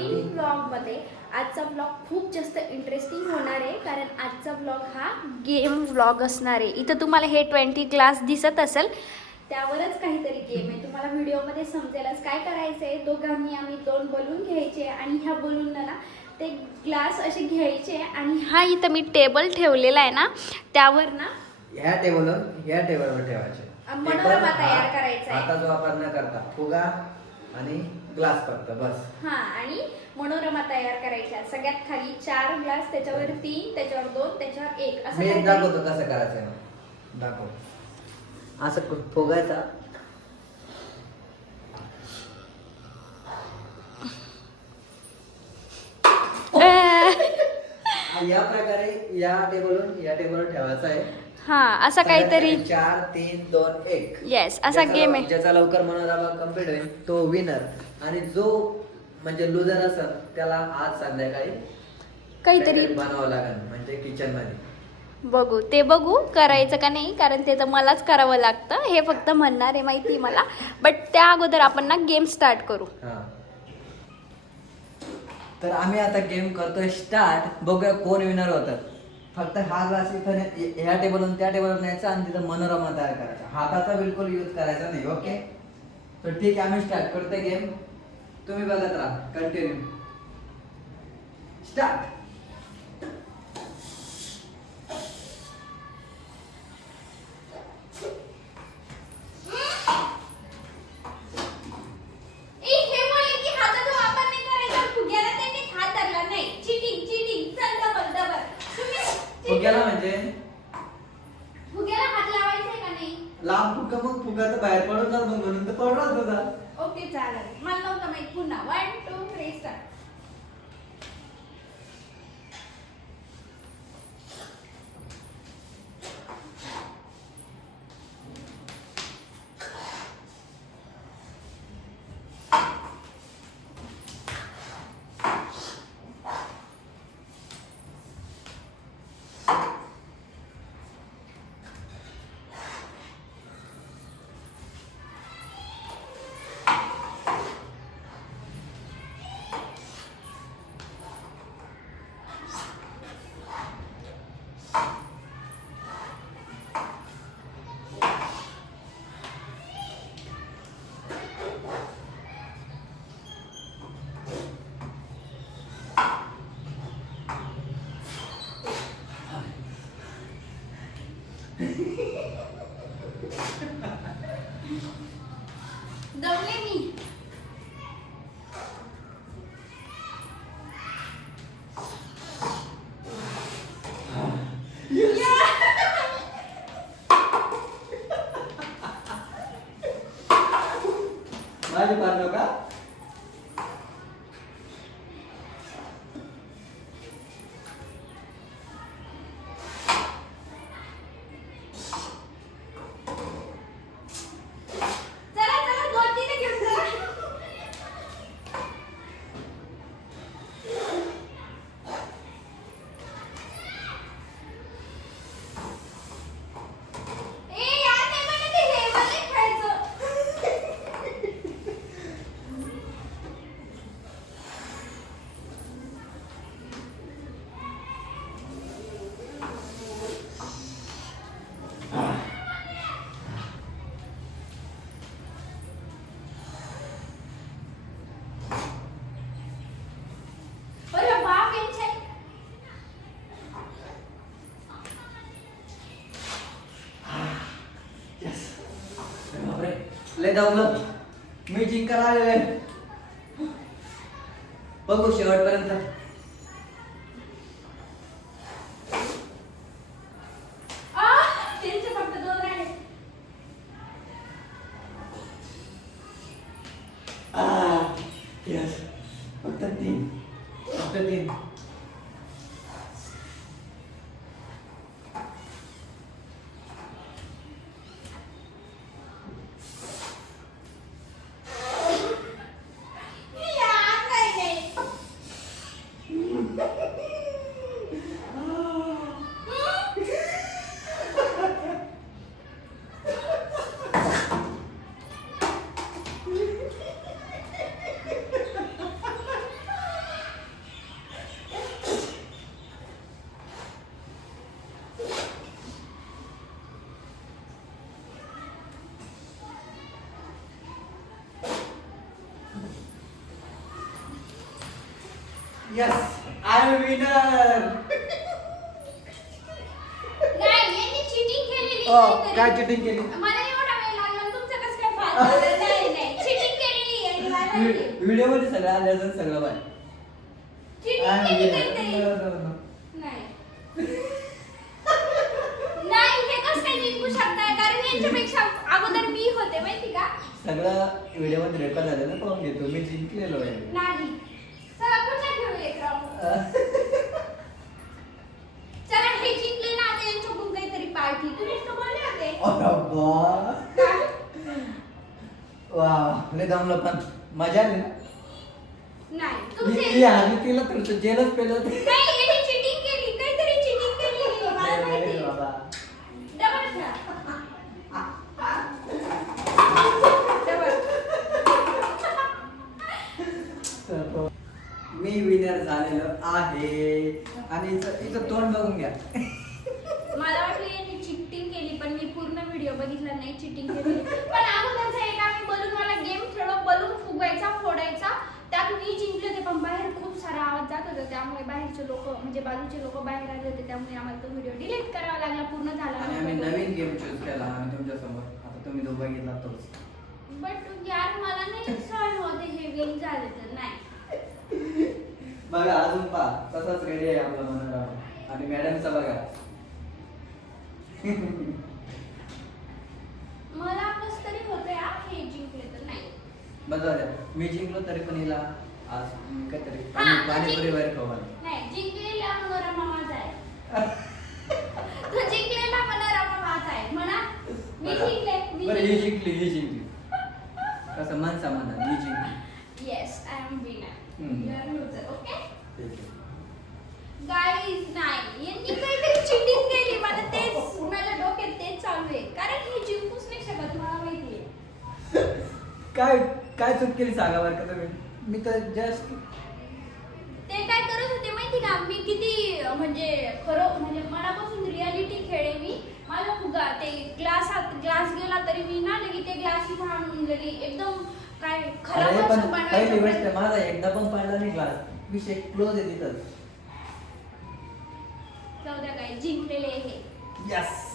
नवीन व्लॉगमध्ये. आजचा व्लॉग खूप जास्त इंटरेस्टिंग होणार आहे, कारण आजचा व्लॉग हा गेम व्लॉग असणार आहे. इथं तुम्हाला हे 20 ग्लास दिसत असेल, त्यावरच काहीतरी गेम आहे. तुम्हाला व्हिडिओमध्ये समजेलच काय करायचं आहे. दोघांनी आम्ही 2 बलून घ्यायचे आणि ह्या बलूनला ना ते ग्लास असे घ्यायचे आणि हा इथं मी टेबल ठेवलेला आहे ना, त्यावर ना ह्या टेबलवर ठेवायचे. मनोरमा तयार करायचा आहे. आता जो वापर न करता फुगा आणि ग्लास फक्त बस. हा, आणि मनोरमा तयार करायच्या. सगळ्यात खाली 4 ग्लास, त्याच्यावर 3, त्याच्यावर 2, त्याच्यावर 1 असं. मी दाखवतो कसं करायचं. दाखव. असं फुगायचा. या प्रकारे या टेबलवर ठेवायचं आहे. हा, असा काहीतरी 4 3 2 1. येस, असा गेम आहे. ज्याचा लवकर मनोरमा कंप्लीट होईल तो विनर, आणि जो म्हणजे लुजर असेल त्याला आज संध्याकाळी काहीतरी बनावं लागेल, म्हणजे किचन मध्ये. बघू, ते बघू करायचं का नाही, कारण ते तर मलाच करावं लागतं. हे फक्त म्हणणार आहे माहिती मला, बट त्या अगोदर आपण ना गेम स्टार्ट करू. तर आम्ही आता गेम करतोय स्टार्ट. बघूया कोण विनर होतं. फक्त हा ग्लास इथं ह्या टेबलवरून त्या टेबलवर न्यायचा आणि तिथं मनोरमा तयार करायचा. हाताचा बिलकुल यूज करायचा नाही. ओके, तर ठीक आहे, आम्ही स्टार्ट करतोय गेम. तुम्ही बघत राहा. कंटिन्यू. स्टार्ट. फुग्याला म्हणजे फुग्याला हात लावायचा आहे का नाही? लांब फुगा, मग फुगा तर बाहेर पडून जात, मग म्हणून तर पडला तुझा. ओके, चालेल. मला नव्हतं माहित. पुन्हा 1 2 3 स्टार्ट. दमले मी. माझी पार्टनर का? लय धावलं. मी जिंकायला आलेलो आहे. बघू शेवटपर्यंत. त्यांचे फक्त 2 राहिले. यस, फक्त 3. फक्त 3. Yes I am winner. नाही, यांनी cheating केलेली काहीतरी. काय चिटिंग केली? मला एवढा वेळ लागला आणि तुमचं कसं काय फार झालं? नाही, cheating केलेली यांनी, मला माहिती. व्हिडिओ मध्ये सगळं आलं असेल सगळं बाय. Cheating केली काहीतरी. नाही. नाही, हे कसं काय जिंकू शकताय? कारण यांच्यापेक्षा अगोदर मी होते माहिती का? सगळं व्हिडिओ मध्ये रेकॉर्ड झालं ना, पाहून घेतो मी जिंकलेलो आहे. नाही. चला पुन्हा खेळू एक round. चला हे जिंकले ना, आता यांच्याकडून काहीतरी पार्टी. तुम्हीच तर बोलले होते. काय? वा लय दमलं पण मजा आली ना. नाही, मी तुमचे हारली तिला तुमचं जेलच पेलं होतं. नाही, यांनी cheating केली. काहीतरी cheating केली. मला अरे माहिती. बाबा. डबल खेळा. डबल. मी विनर झालेलो आहे आणि इथं तोंड बघून घ्या. मला वाटलं यांनी चिटिंग केली पण मी पूर्ण व्हिडिओ बघितला नाही चिटिंग केली. पण अगोदरचा एक आम्ही बलून मला गेम खेळलो, बलून फुगवायचा फोडायचा, त्यात मी जिंकले होते पण बाहेर खूप सारा आवाज जात होता त्यामुळे बाहेरचे लोक म्हणजे बाजूचे लोक बाहेर आले होते त्यामुळे आम्हाला तो व्हिडिओ डिलीट करावा लागला. पूर्ण झाला आणि आम्ही नवीन गेम चूज केला आणि तुमच्या समोर आता तुम्ही तो बघितला तोच. बट यार मला नाही सहन होते हे विन झाले तर नाही. बघा अजून पहा तसाच रेडी आहे आपला मनोरम आणि मॅडमचा बघा. मला कस तरी होतं यार हे जिंकले तर नाही. बस झालं मी जिंकलो तरी पण हिला आज मी काहीतरी हा, पाणीपुरी बाहेर खाऊ घालू. नाही, जिंकलेला मनोरमा माझा आहे. तो जिंकलेला मनोरमा माझा आहे म्हणा. मी जिंकले, मी बरं जिंकले. ही जिंकली कसं मन समाधान ही जिंकली. Yes, I am winner. हम्म. You are loser, okay? ठीक आहे. Guys, नाही. यांनी काहीतरी cheating केली. मला तेच माझ्या डोक्यात तेच चालू आहे. कारण हे जिंकूच नाही शकत मला माहिती आहे. काय काय चूक केली सांगा बरं का तुम्ही. मी तर जस्ट ते काय करत होते माहिती का मी किती म्हणजे खरं म्हणजे मनापासून रियालिटी खेळे मी. माझा फुगा ते ग्लास गेला तरी मी ना लगी ते ग्लास इथं आणून लगी एकदम काय खराब अरे पण असं पहिली गोष्ट बनवायचं. माझा एकदा पण पडला नाही क्लास. विषय क्लोज आहे तिथं. जाऊ द्या काय जिंकलेले हे. यस.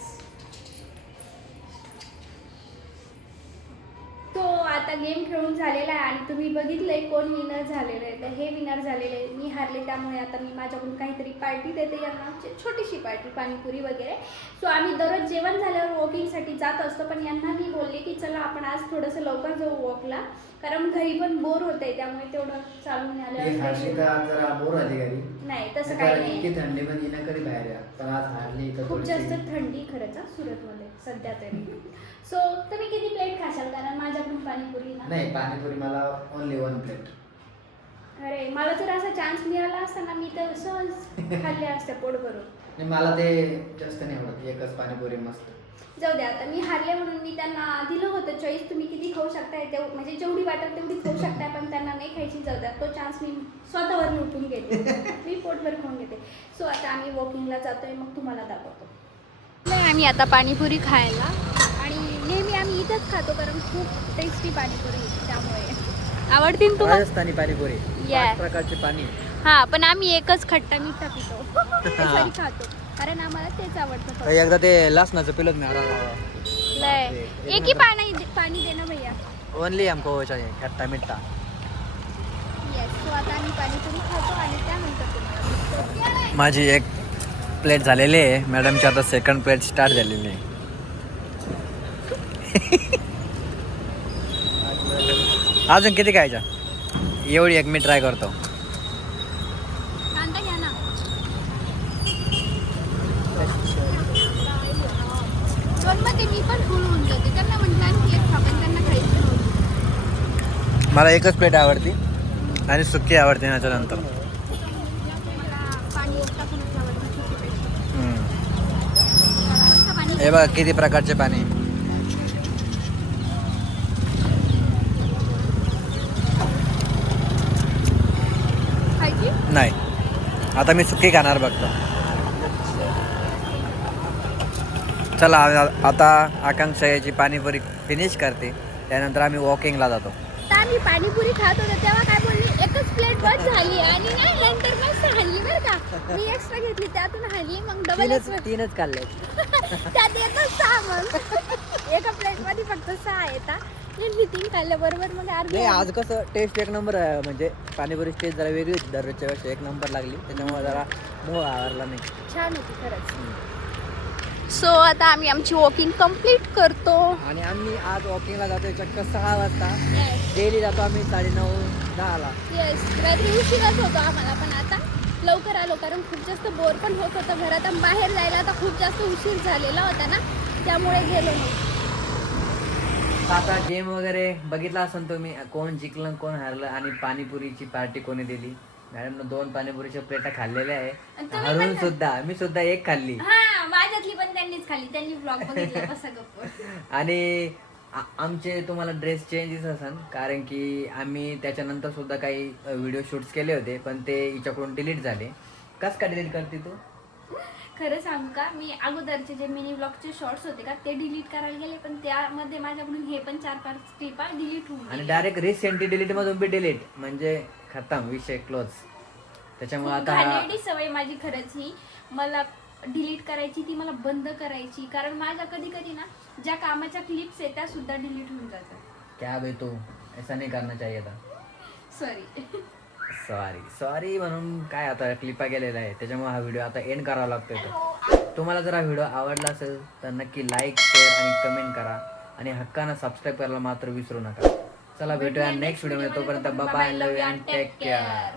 तो आता गेम खेळून झालेला आहे आणि तुम्ही बघितलंय कोण विनर झालेलं आहे. तर हे विनर झालेले आहे. मी हारले त्यामुळे आता मी माझ्याकडून काहीतरी पार्टी देते यांना, छोटीशी पार्टी पाणीपुरी वगैरे. सो आम्ही दररोज जेवण झाल्यावर वॉकिंगसाठी जात असतो पण यांना मी बोलले की चला आपण आज थोडंसं लवकर जाऊ वॉकला कारण घरी पण बोर होतंय त्यामुळे तेवढं चालून जरा बोर झाली घरी. नाही तसं काही नाही. इतकी थंडी पण येणं कधी बाहेर या पण आज हारली तर खूप जास्त थंडी खरंच सुरतमध्ये सध्या तरी. सो तुम्ही किती प्लेट खाशाल कारण माझ्याकडून पाणीपुरी ना. नाही पाणीपुरी मला ओनली 1 प्लेट. अरे मला जर असा चान्स मिळाला असता ना मी तर सहज खाल्ले असते पोट भरून. नाही मला ते जास्त नाही आवडत. एकच पाणीपुरी मस्त. जाऊ द्या आता मी हारले म्हणून मी त्यांना दिलं होतं चॉईस तुम्ही किती खाऊ शकताय म्हणजे जेवढी वाटेल तेवढी खाऊ शकताय पण त्यांना नाही खायची. जाऊ द्या तो चान्स मी स्वतःवर लुटून घेते. मी पोटभर खाऊन घेते. सो आता आम्ही वॉकिंगला जातोय मग तुम्हाला दाखवतो. नाही आम्ही आता पाणीपुरी खायला आणि नेहमी आम्ही इथंच खातो कारण खूप टेस्टी पाणीपुरी होती त्यामुळे आवडते ना तुम्हाला. राजस्थानी पाणीपुरी. Yeah. 5 प्रकारचे पाणी. हा पण आम्ही एकच खट्टा मिठा पितो. सॉरी खातो कारण आम्हाला तेच आवडतं फक्त. एकदा ते लसणाचं पिलत मी. लय एक ही पाणी दे ना भैया. ओनली हमको चाहिए खट्टा मीठा. येस सो आता आम्ही पाणीपुरी खातो आणि त्यानंतर तुम्हाला माझी एक प्लेट झालेली आहे. मॅडमची आता सेकंड प्लेट स्टार्ट झालेली आहे. अजून किती खायच्या? एवढी एक मी ट्राय करतो. कांदा घ्या ना. दोनमध्ये मी पण फुल होऊन जाते त्यांना म्हटलं आणखी एक खा पण त्यांना खायचं नव्हतं. मला एकच प्लेट आवडती आणि सुकी आवडते त्याच्यानंतर. मला पाणी टाकूनच आवडतं सुकीपेक्षा. पाणी हे बघा किती प्रकारचे पाणी. खायची. नाही आता मी सुकी खाणार बघतो. चला आता आकांक्षा याची पाणीपुरी फिनिश करते त्यानंतर आम्ही वॉकिंगला जातो. तर मी पाणीपुरी खात होते तेव्हा काय बोलली, एकच प्लेट बस झाली आणि नाही नंतर मस्त हाणली बरं का. मी एक्स्ट्रा घेतली त्यातून हाणली, मग डबल तीनच खाल्ले. त्यात येतात 6 मग. एका प्लेट मध्ये फक्त 6 येतात. मी 3 खाल्ल्या बरोबर मग अर्धी. नाही आज कसं टेस्ट एक नंबर आहे, म्हणजे पाणीपुरी टेस्ट जरा वेगळी होती, दररोजच्या पेक्षा एक नंबर लागली, त्याच्यामुळे जरा मोह आवरला नाही. छान होती खरंच. सो आता आम्ही आमची वॉकिंग कम्प्लीट करतो. आणि आम्ही आज वॉकिंगला जातोय चक्क 6 वाजता. डेली जातो आम्ही 9:30-10ला. येस, रात्री उशिराच होतो आम्हाला, पण आता लवकर आलो कारण खूप जास्त बोर पण होत होतं घरात. आणि बाहेर जायला आता खूप जास्त उशीर झालेला होता ना, त्यामुळे गेलो नाही. आता गेम वगैरे बघितला असेल तुम्ही, कोण जिंकलं कोण हारलं आणि पाणीपुरीची पार्टी कोणी दिली. मॅडमनं 2 पाणीपुरीच्या प्लेटा खाल्लेल्या आहे. आणि तुम्ही हरून पण सुद्धा मी सुद्धा एक खाल्ली. हा, माझ्यातली पण त्यांनीच खाल्ली. त्यांनी ब्लॉग बघितला कसा गप्प. आणि आमचे तुम्हाला ड्रेस चेंजेस असन, कारण की आम्ही त्याच्यानंतर सुद्धा काही व्हिडिओ शूट्स केले होते, पण ते हिच्याकडून डिलीट झाले. कस का डिलीट करते तू? खरं सांगू का, मी अगोदरचे जे मिनी ब्लॉगचे शॉर्ट्स होते का ते डिलीट करायला गेले, पण त्यामध्ये माझ्याकडून हे पण 4-5 क्लिपा डिलीट होऊन आणि डायरेक्ट रिसेंटली डिलीट मधून बी डिलीट, म्हणजे खतम, विषय क्लोज. त्याच्यामुळे आता घाणेरडी सवय माझी खरंच ही. मला डिलीट करायची, ती मला बंद करायची, कारण माझ्या कधी कधी ना ज्या कामाच्या क्लिप्स आहेत त्या सुद्धा डिलीट होऊन जातात. क्या बे तू ऐसा नहीं करना चाहिए था. सॉरी म्हणून काय, आता क्लिपा गेलेला आहे, त्याच्यामुळे हा व्हिडिओ आता एंड करावा लागतोय. तुम्हाला जर हा व्हिडिओ आवडला असेल तर नक्की लाईक, शेअर आणि कमेंट करा आणि हक्कानं सबस्क्राईब करायला मात्र विसरू नका. चला भेटूया नेक्स्ट व्हिडिओमध्ये. तोपर्यंत bye bye, love you and take care.